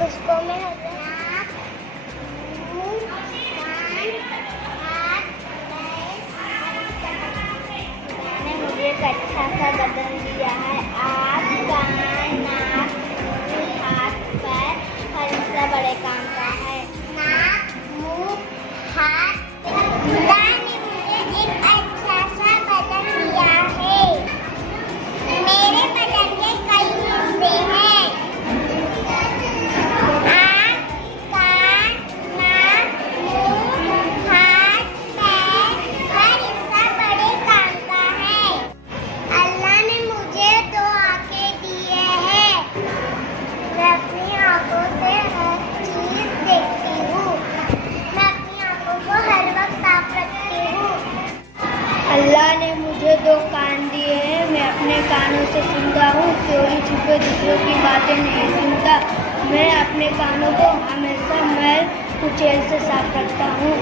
उसको मैं नाक, मुंह, कान, हाथ, पैर ने मुझे एक अच्छा सा बदन दिया है। आँख, कान, नाक, मुंह, हाथ, पैर हर हिस्सा बड़े काम का है। नाक, मुंह, हाथ, अल्लाह ने मुझे एक अच्छा सा बदन दिया है। मेरे बदन के कई हिस्से हैं। आँख, कान, नाक, मुंह, हाथ, पैर हर हिस्सा बड़े काम का है। अल्लाह ने मुझे 2 आँखें दिए हैं। मैं अपनी आँखों से हर चीज देखती हूँ। मैं अपनी आँखों को हर वक्त साफ रखती हूँ। अल्लाह ने मुझे 2 कान दिए हैं। मैं अपने कानों से सुनता हूँ, चोरी छुपे दूसरों की बातें नहीं सुनता। मैं अपने कानों को हमेशा मैल कुचैल से साफ रखता हूँ।